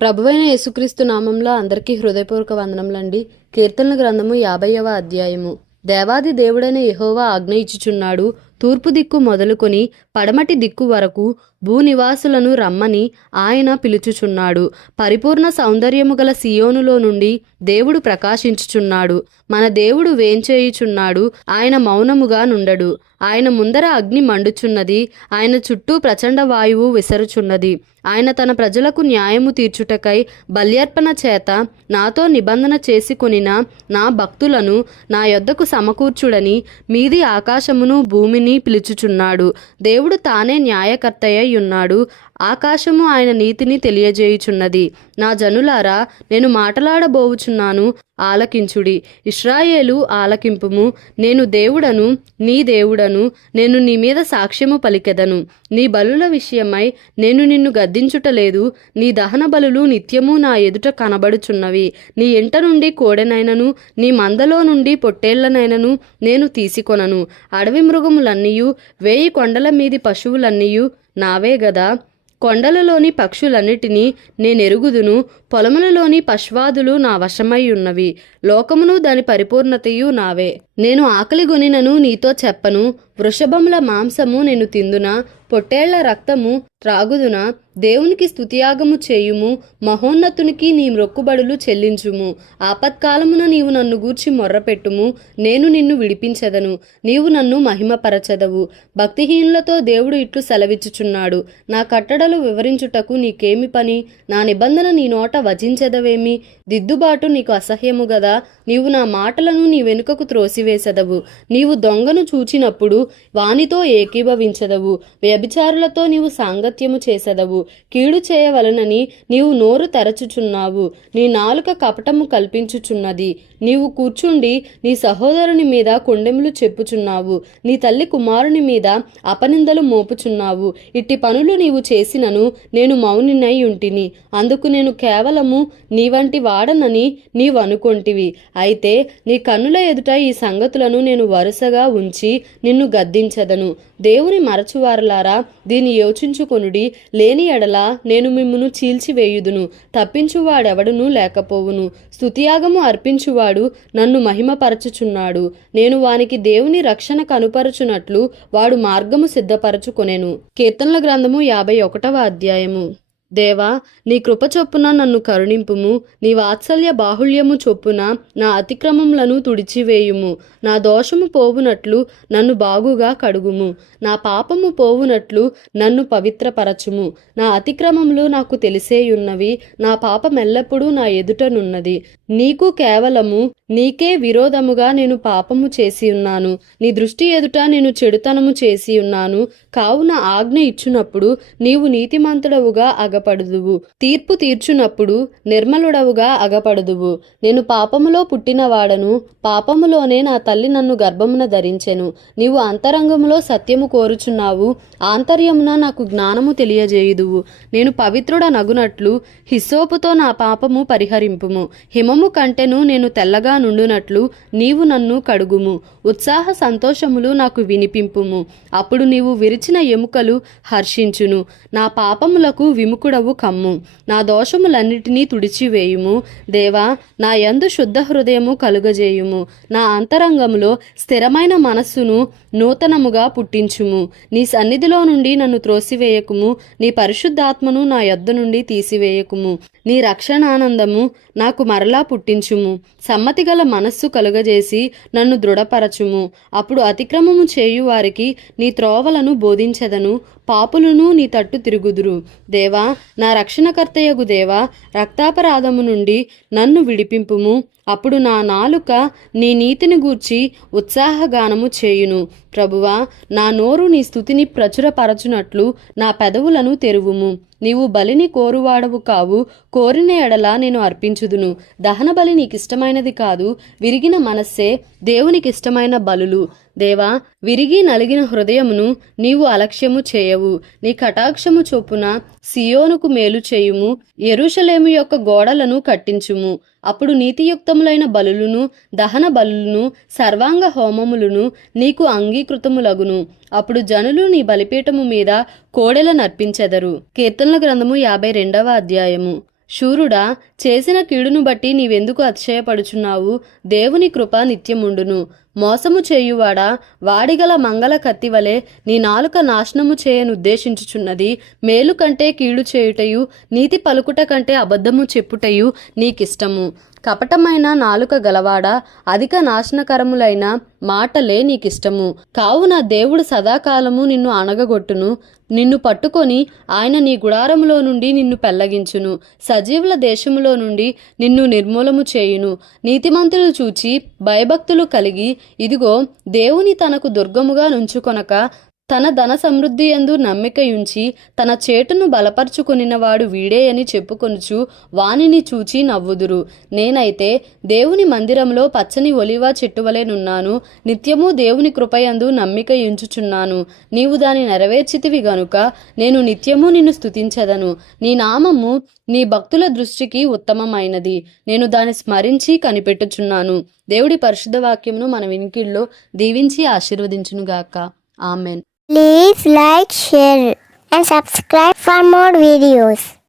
ప్రభువైన యేసుక్రీస్తు నామంలో అందరికీ హృదయపూర్వక వందనములండి. కీర్తనల గ్రంథము 50వ అధ్యాయము. దేవాది దేవుడైన యెహోవా ఆజ్ఞ ఇచ్చుచున్నాడు. తూర్పు దిక్కు మొదలుకొని పడమటి దిక్కు వరకు భూనివాసులను రమ్మని ఆయన పిలుచుచున్నాడు. పరిపూర్ణ సౌందర్యము గల సియోనులో నుండి దేవుడు ప్రకాశించుచున్నాడు. మన దేవుడు వేంచేయుచున్నాడు. ఆయన మౌనముగా నుండడు. ఆయన ముందర అగ్ని మండుచున్నది. ఆయన చుట్టూ ప్రచండ వాయువు విసరుచున్నది. ఆయన తన ప్రజలకు న్యాయము తీర్చుటకై బల్యర్పణ చేత నాతో నిబంధన చేసుకొనిన నా భక్తులను నా యొద్దకు సమకూర్చుడని మీది ఆకాశమును భూమిని పిలుచుచున్నాడు. దేవుడు తానే న్యాయకర్తయ్య ఉన్నాడు. ఆకాశము ఆయన నీతిని తెలియజేయుచున్నది. నా జనులారా, నేను మాటలాడబోవుచున్నాను, ఆలకించుడి. ఇశ్రాయేలు ఆలకింపుము. నేను దేవుడను, నీ దేవుడను. నేను నీ మీద సాక్ష్యము పలికెదను. నీ బలుల విషయమై నేను నిన్ను గద్దించుటలేదు. నీ దహన బలులు నిత్యము నా ఎదుట కనబడుచున్నవి. నీ ఇంట నుండి కోడెనైనను నీ మందలో నుండి పొట్టేళ్లనైనను నేను తీసుకొనను. అడవి మృగములన్నీయు 1000 కొండల మీది పశువులన్నీయు నావే గదా. కొండలలోని పక్షులన్నిటినీ నేనెరుగుదును. పొలములలోని పశ్వాదులు నా వశమై ఉన్నవి. లోకమును దాని పరిపూర్ణతయు నావే. నేను ఆకలిగొనినను నీతో చెప్పను. వృషభముల మాంసము నేను తిందునా, పొట్టేళ్ల రక్తము త్రాగుదునా. దేవునికి స్తుతియాగము చేయుము. మహోన్నతునికి నీ మ్రొక్కుబడులు చెల్లించుము. ఆపత్కాలమున నీవు నన్ను గూర్చి మొర్రపెట్టుము. నేను నిన్ను విడిపించెదను. నీవు నన్ను మహిమపరచెదవు. భక్తిహీనులతో దేవుడు ఇట్లు సెలవిచ్చుచున్నాడు. నా కట్టడలు వివరించుటకు నీకేమి పని? నా నిబంధన నీ నోట వచించెదవేమి? దిద్దుబాటు నీకు అసహ్యము గదా. నీవు నా మాటలను నీ వెనుకకు త్రోసివేసెదవు. నీవు దొంగను చూచినప్పుడు వానితో ఏకీభవించెదవు. వ్యభిచారులతో నీవు సాంగత్యము చేసెదవు. కీడు చేయవలనని నీవు నోరు తెరచుచున్నావు. నీ నాలుక కపటము కల్పించుచున్నది. నీవు కూర్చుండి నీ సహోదరుని మీద కొండెములు చెప్పుచున్నావు. నీ తల్లి కుమారుని మీద అపనిందలు మోపుచున్నావు. ఇట్టి పనులు నీవు చేసినను నేను మౌనినై ఉంటిని. అందుకు నేను కేవలము నీ వంటి వాడనని నీవు అనుకొంటివి. అయితే నీ కన్నుల ఎదుట ఈ సంగతులను నేను వరుసగా ఉంచి నిన్ను గద్దించెదను. దేవుని మరచువారలారా, దీన్ని యోచించుకొనుడి. లేని ఎడల నేను మిమ్మును చీల్చివేయుదును. తప్పించువాడెవడునూ లేకపోవును. స్తుతియాగము అర్పించువాడు నన్ను మహిమపరచుచున్నాడు. నేను వానికి దేవుని రక్షణ కనుపరచునట్లు వాడు మార్గము సిద్ధపరచుకొనెను. కీర్తనల గ్రంథము 51వ అధ్యాయము. దేవా, నీ కృప చొప్పున నన్ను కరుణింపుము. నీ వాత్సల్య బాహుళ్యము చొప్పున నా అతిక్రమములను తుడిచివేయుము. నా దోషము పోవునట్లు నన్ను బాగుగా కడుగుము. నా పాపము పోవునట్లు నన్ను పవిత్రపరచుము. నా అతిక్రమములు నాకు తెలిసేయున్నవి. నా పాపమెల్లప్పుడూ నా ఎదుటనున్నది. నీకు కేవలము నీకే విరోధముగా నేను పాపము చేసి ఉన్నాను. నీ దృష్టి ఎదుట నేను చెడుతనము చేసి ఉన్నాను. కావున ఆజ్ఞ ఇచ్చునప్పుడు నీవు నీతిమంతుడవుగా అగపడుదువు. తీర్పు తీర్చునప్పుడు నిర్మలుడవుగా అగపడుదువు. నేను పాపములో పుట్టినవాడను. పాపములోనే నా తల్లి నన్ను గర్భమున ధరించెను. నీవు అంతరంగములో సత్యము కోరుచున్నావు. ఆంతర్యమున నాకు జ్ఞానము తెలియజేయుదువు. నేను పవిత్రుడనగునట్లు హిస్సోపుతో నా పాపము పరిహరింపుము. హిమము కంటెను నేను తెల్లగా నుండునట్లు నీవు నన్ను కడుగుము. ఉత్సాహ సంతోషములు నాకు వినిపింపుము. అప్పుడు నీవు విరిచిన ఎముకలు హర్షించును. నా పాపములకు విముకుడవు కమ్ము. నా దోషములన్నిటినీ తుడిచివేయుము. దేవా, నా యందు శుద్ధ హృదయము కలుగజేయుము. నా అంతరంగములో స్థిరమైన మనస్సును నూతనముగా పుట్టించుము. నీ సన్నిధిలో నుండి నన్ను త్రోసివేయకుము. నీ పరిశుద్ధాత్మను నా యొద్ద నుండి తీసివేయకుము. నీ రక్షణానందము నాకు మరలా పుట్టించుము. సమ్మతిగల మనస్సు కలుగజేసి నన్ను దృఢపరచుము. అప్పుడు అతిక్రమము చేయువారికి నీ త్రోవలను బోధించెదను. పాపులను నీ తట్టు తిరుగుదురు. దేవా, నా రక్షణకర్తయగు దేవా, రక్తాపరాధము నుండి నన్ను విడిపింపుము. అప్పుడు నా నాలుక నీ నీతిని గూర్చి ఉత్సాహగానము చేయును. ప్రభువా, నా నోరు నీ స్తుతిని ప్రచురపరచునట్లు నా పెదవులను తెరువుము. నీవు బలిని కోరువాడవు కావు. కోరిన ఎడల నేను అర్పించుదును. దహన బలి నీకిష్టమైనది కాదు. విరిగిన మనస్సే దేవునికిష్టమైన బలులు. దేవా, విరిగి నలిగిన హృదయమును నీవు అలక్ష్యము చేయవు. నీ కటాక్షము చొప్పున సియోనుకు మేలు చేయుము. యెరూషలేము యొక్క గోడలను కట్టించుము. అప్పుడు నీతియుక్తములైన బలులను దహన బలులను సర్వాంగ హోమములను నీకు అంగీకృతములగును. అప్పుడు జనులు నీ బలిపీఠము మీద కోడెల నర్పించెదరు. కీర్తనల గ్రంథము 52వ అధ్యాయము. శూరుడా, చేసిన కీడును బట్టి నీవెందుకు అతిశయపడుచున్నావు? దేవుని కృప నిత్యముండును. మోసము చేయువాడా, వాడిగల మంగళ కత్తివలే నీ నాలుక నాశనము చేయనుద్దేశించుచున్నది. మేలు కంటే కీడు చేయుటయు, నీతి పలుకుట కంటే అబద్ధము చెప్పుటయు నీకిష్టము. కపటమైన నాలుక గలవాడా, అధిక నాశనకరములైన మాటలే నీకిష్టము. కావున దేవుడు సదాకాలము నిన్ను అణగగొట్టును. నిన్ను పట్టుకొని ఆయన నీ గుడారములో నుండి నిన్ను పెళ్లగించును. సజీవుల దేశములో నుండి నిన్ను నిర్మూలము చేయును. నీతిమంతులు చూచి భయభక్తులు కలిగి, ఇదిగో దేవుని తనకు దుర్గముగా నుంచుకొనక తన ధన సమృద్ధి యందు నమ్మికయుంచి తన చేటును బలపరుచుకొనినవాడు వీడే అని చెప్పుకొనుచు వానిని చూచి నవ్వుదురు. నేనైతే దేవుని మందిరంలో పచ్చని ఒలివ చెట్టువలెనున్నాను. నిత్యము దేవుని కృపయందు నమ్మికయుంచుచున్నాను. నీవు దాని నెరవేర్చితివి గనుక నేను నిత్యము నిన్ను స్తుతించెదను. నీ నామము నీ భక్తుల దృష్టికి ఉత్తమమైనది. నేను దాన్ని స్మరించి కనిపెట్టుచున్నాను. దేవుడి పరిశుద్ధ వాక్యమును మన వినికిడిలో దీవించి ఆశీర్వదించునుగాక. Amen. Please like, share and subscribe for more videos.